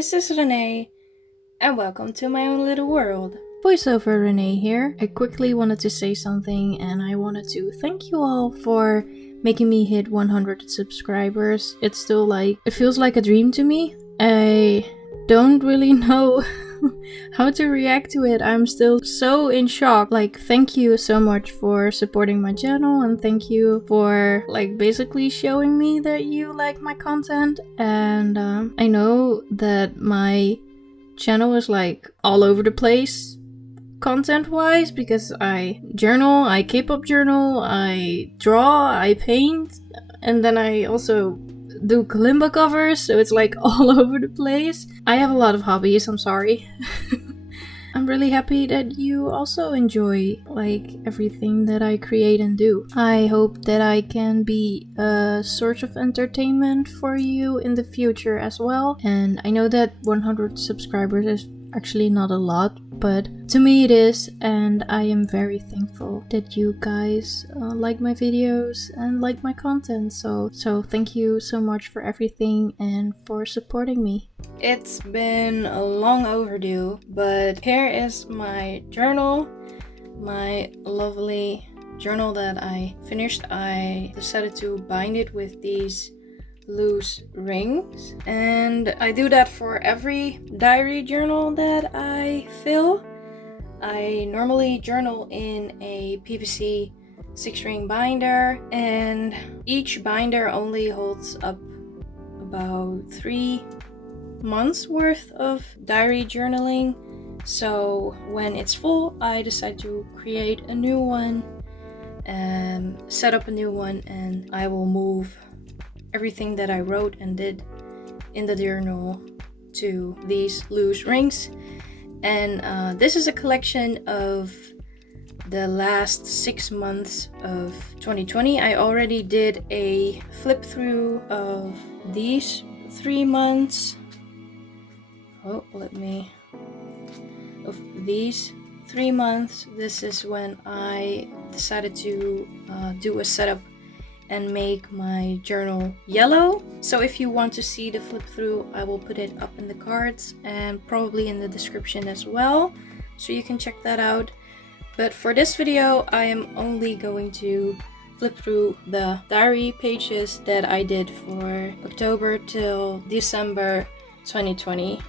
this is Renee, and welcome to my own little world. Voiceover Renee here. I quickly wanted to say something, and I wanted to thank you all for making me hit 100 subscribers. It feels like a dream to me. I don't really know how to react to it. I'm still so in shock. Thank you so much for supporting my channel, and thank you for basically showing me that you like my content. And I know that my channel is all over the place content wise, because I journal, I K-pop journal, I draw, I paint, and then I also do kalimba covers, so it's all over the place. I have a lot of hobbies, I'm sorry. I'm really happy that you also enjoy everything that I create and do. I hope that I can be a source of entertainment for you in the future as well. And I know that 100 subscribers is actually not a lot, but to me it is, and I am very thankful that you guys like my videos and like my content. So thank you so much for everything and for supporting me. It's been long overdue, but here is my journal, my lovely journal that I finished. I decided to bind it with these loose rings, and I do that for every diary journal that I fill. I normally journal in a PVC 6-ring binder, and each binder only holds up about 3 months worth of diary journaling. So when it's full, I decide to create a new one and set up a new one, and I will move everything that I wrote and did in the journal to these loose rings. And this is a collection of the last 6 months of 2020. I already did a flip through of these 3 months. Of these 3 months. This is when I decided to do a setup and make my journal yellow. So if you want to see the flip through, I will put it up in the cards and probably in the description as well, so you can check that out. But for this video, I am only going to flip through the diary pages that I did for October till December 2020.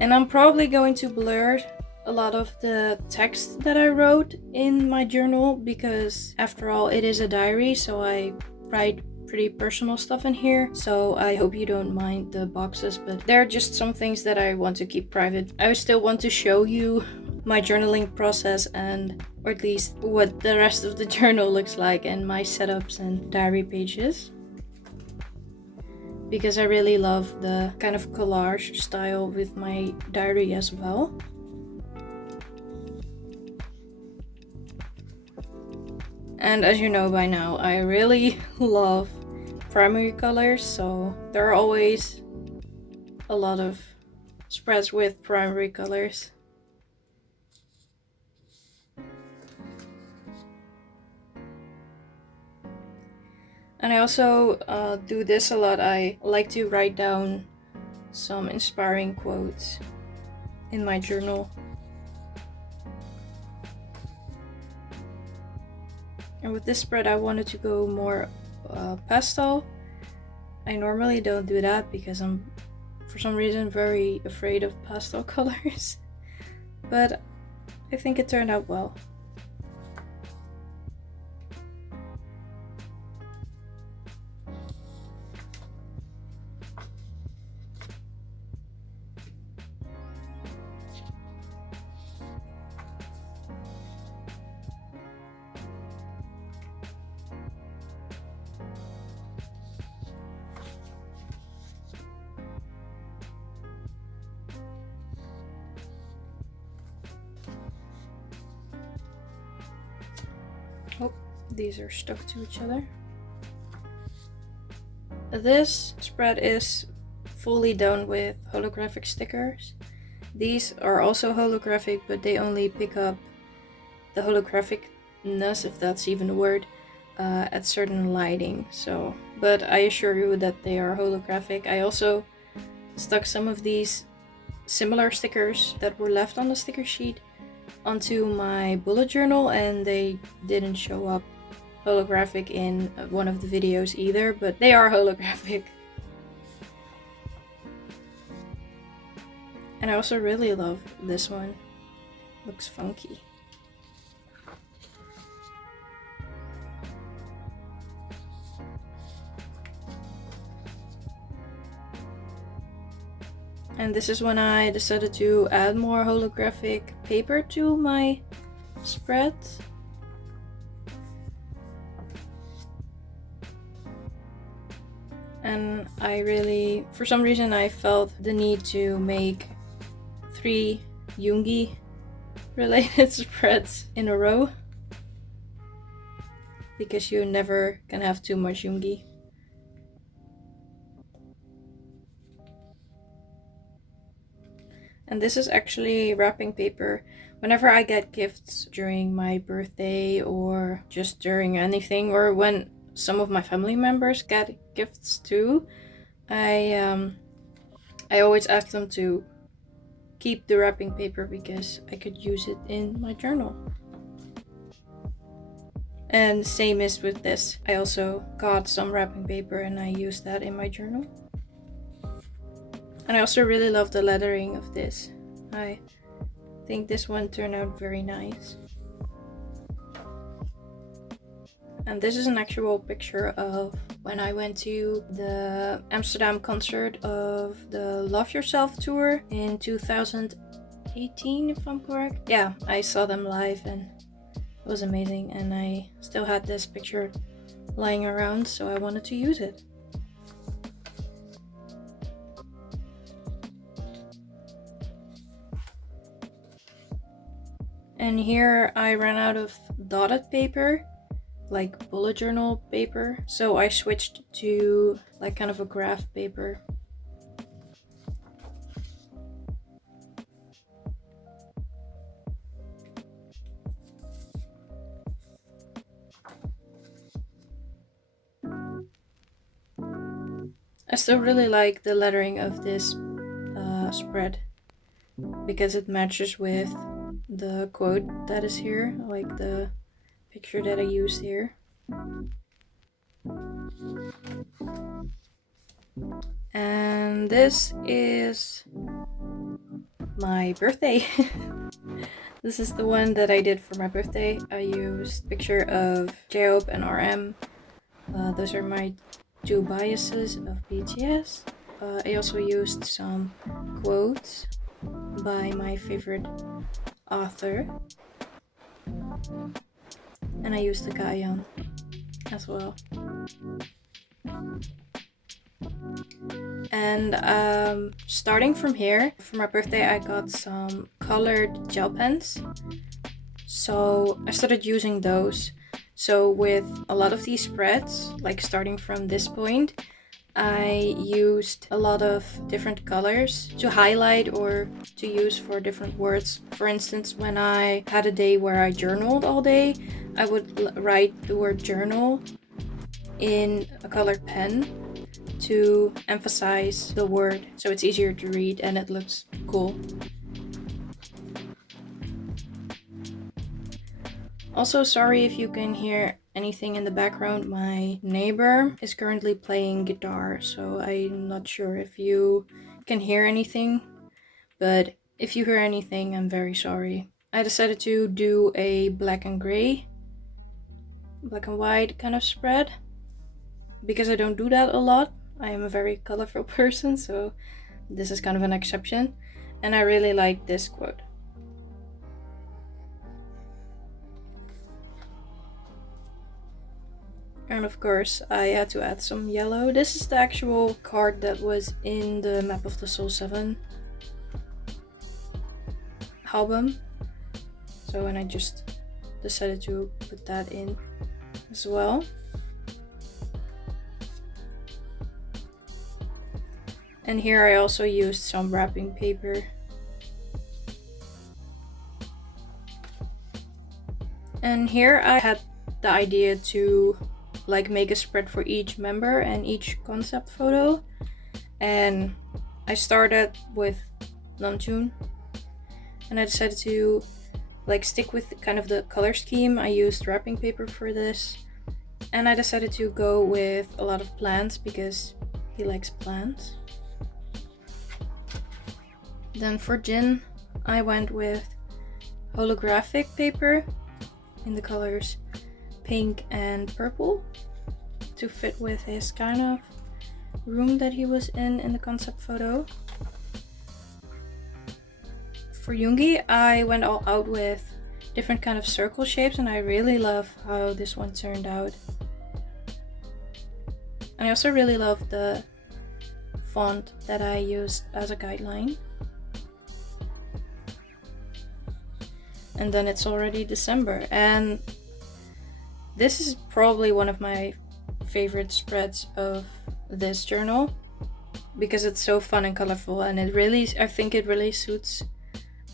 And I'm probably going to blur a lot of the text that I wrote in my journal, because after all, it is a diary, so I write pretty personal stuff in here. So I hope you don't mind the boxes, but there are just some things that I want to keep private. I still want to show you my journaling process, or at least what the rest of the journal looks like, and my setups and diary pages, because I really love the kind of collage style with my diary as well. And as you know by now, I really love primary colors, so there are always a lot of spreads with primary colors. And I also do this a lot. I like to write down some inspiring quotes in my journal. And with this spread, I wanted to go more pastel. I normally don't do that because I'm, for some reason, very afraid of pastel colors. But I think it turned out well. Oh, these are stuck to each other. This spread is fully done with holographic stickers. These are also holographic, but they only pick up the holographicness, if that's even a word, at certain lighting. But I assure you that they are holographic. I also stuck some of these similar stickers that were left on the sticker sheet onto my bullet journal, and they didn't show up holographic in one of the videos either, but they are holographic. And I also really love this one. Looks funky. And this is when I decided to add more holographic paper to my spread. And I really, for some reason, I felt the need to make 3 Yoongi related spreads in a row, because you never can have too much Yoongi. And this is actually wrapping paper. Whenever I get gifts during my birthday or just during anything, or when some of my family members get gifts too, I always ask them to keep the wrapping paper because I could use it in my journal. And same is with this. I also got some wrapping paper and I used that in my journal. And I also really love the lettering of this. I think this one turned out very nice. And this is an actual picture of when I went to the Amsterdam concert of the Love Yourself tour in 2018, if I'm correct. Yeah, I saw them live and it was amazing, and I still had this picture lying around, so I wanted to use it. And here I ran out of dotted paper, like bullet journal paper, so I switched to like kind of a graph paper. I still really like the lettering of this spread because it matches with the quote that is here, like the picture that I used here. And this is my birthday. This is the one that I did for my birthday. I used a picture of J-Hope and RM. Those are my 2 biases of BTS. I also used some quotes by my favorite author. And I used the Gayan as well. And starting from here, for my birthday I got some colored gel pens. So I started using those. So with a lot of these spreads, like starting from this point, I used a lot of different colors to highlight or to use for different words. For instance, when I had a day where I journaled all day, I would write the word journal in a colored pen to emphasize the word so it's easier to read and it looks cool. Also, sorry if you can hear anything in the background. My neighbor is currently playing guitar, so I'm not sure if you can hear anything, but if you hear anything, I'm very sorry. I decided to do a black and white kind of spread because I don't do that a lot. I am a very colorful person, so this is kind of an exception, and I really like this quote. And of course, I had to add some yellow. This is the actual card that was in the Map of the Soul 7 album. So, and I just decided to put that in as well. And here I also used some wrapping paper. And here I had the idea to like make a spread for each member and each concept photo, and I started with Namjoon, and I decided to like stick with kind of the color scheme. I used wrapping paper for this, and I decided to go with a lot of plants because he likes plants. Then for Jin, I went with holographic paper in the colors pink and purple to fit with his kind of room that he was in the concept photo. For Yoongi, I went all out with different kind of circle shapes, and I really love how this one turned out. And I also really love the font that I used as a guideline. And then it's already December, and this is probably one of my favorite spreads of this journal because it's so fun and colorful, and I think it really suits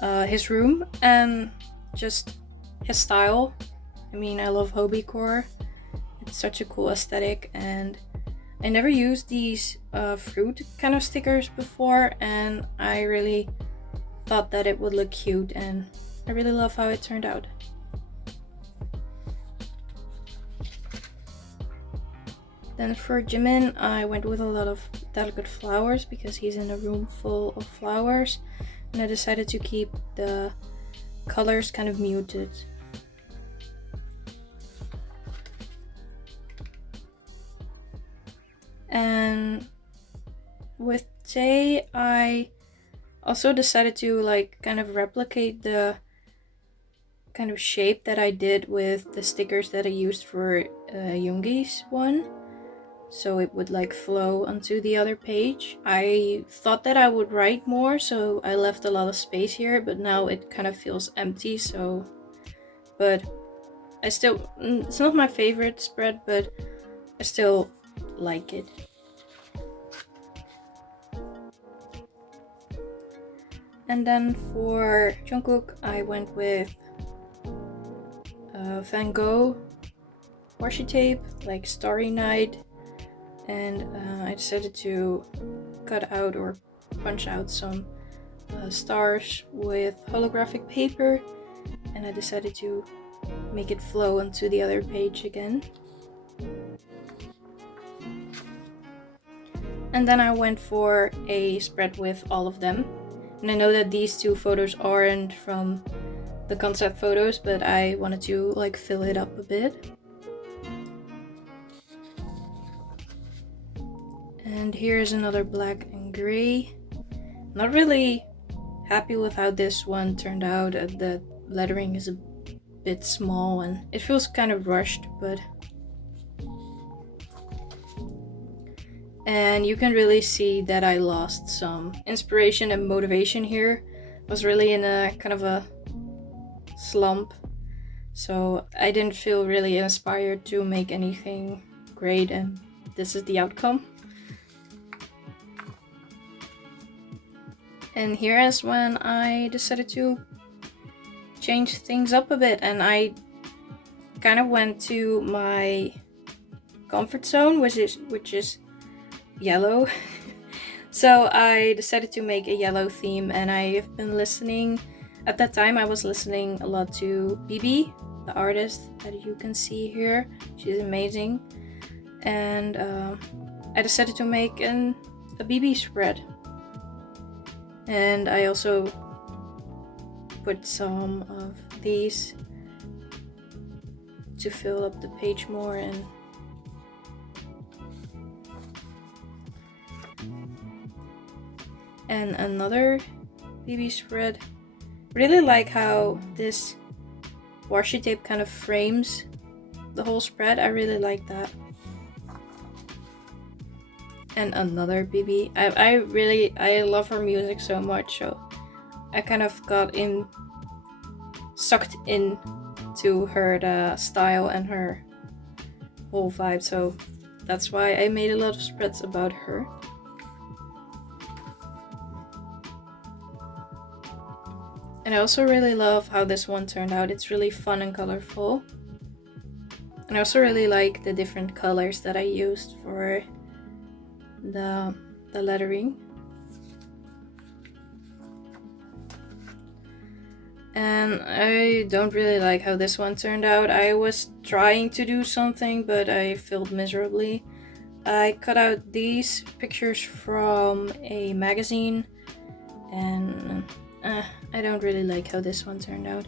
his room and just his style. I mean, I love hobbycore. It's such a cool aesthetic, and I never used these fruit kind of stickers before, and I really thought that it would look cute, and I really love how it turned out. Then for Jimin, I went with a lot of delicate flowers because he's in a room full of flowers, and I decided to keep the colors kind of muted. And with Tae, I also decided to like kind of replicate the kind of shape that I did with the stickers that I used for Yoongi's one. So it would like flow onto the other page. I thought that I would write more, so I left a lot of space here, but now it kind of feels empty, so... But I still... It's not my favorite spread, but I still like it. And then for Jungkook, I went with Van Gogh washi tape, like Starry Night, and I decided to cut out or punch out some stars with holographic paper, and I decided to make it flow onto the other page again. And then I went for a spread with all of them. And I know that these two photos aren't from the concept photos, but I wanted to like fill it up a bit. And here's another black and gray. Not really happy with how this one turned out. The lettering is a bit small and it feels kind of rushed, but... And you can really see that I lost some inspiration and motivation here. I was really in a kind of a slump, so I didn't feel really inspired to make anything great, and this is the outcome. And here is when I decided to change things up a bit, and I kind of went to my comfort zone, which is yellow. So I decided to make a yellow theme, and I've been listening. At that time I was listening a lot to BB, the artist that you can see here. She's amazing. And I decided to make a BB spread. And I also put some of these to fill up the page more, and another BB spread. Really like how this washi tape kind of frames the whole spread. I really like that. And another BB. I love her music so much, so I kind of got sucked in to her style and her whole vibe, so that's why I made a lot of spreads about her. And I also really love how this one turned out. It's really fun and colorful. And I also really like the different colors that I used for the lettering. And I don't really like how this one turned out. I was trying to do something, but I failed miserably. I cut out these pictures from a magazine, and I don't really like how this one turned out.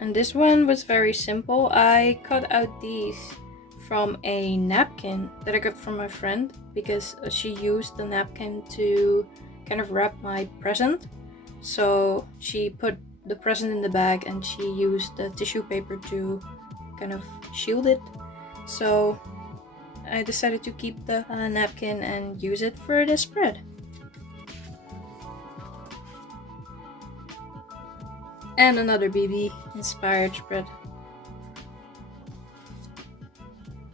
And this one was very simple. I cut out these from a napkin that I got from my friend because she used the napkin to kind of wrap my present. So she put the present in the bag and she used the tissue paper to kind of shield it. So I decided to keep the napkin and use it for the spread. And another BB inspired spread.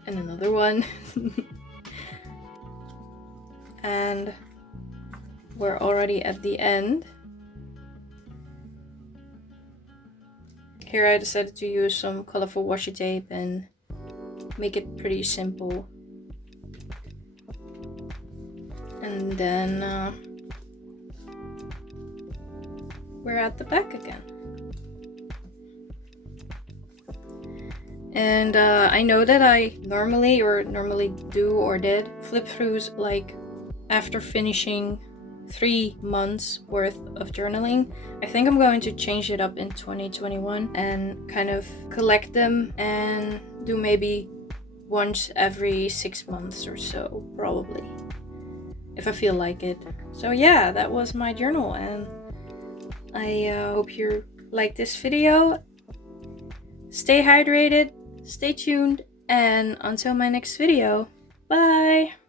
And another one. And we're already at the end. Here I decided to use some colorful washi tape and make it pretty simple. And then we're at the back again. And I know that I normally do or did flip throughs like after finishing 3 months worth of journaling. I think I'm going to change it up in 2021 and kind of collect them and do maybe once every 6 months or so, probably, if I feel like it. So yeah, that was my journal, and I hope you like this video. Stay hydrated, stay tuned, and until my next video, bye!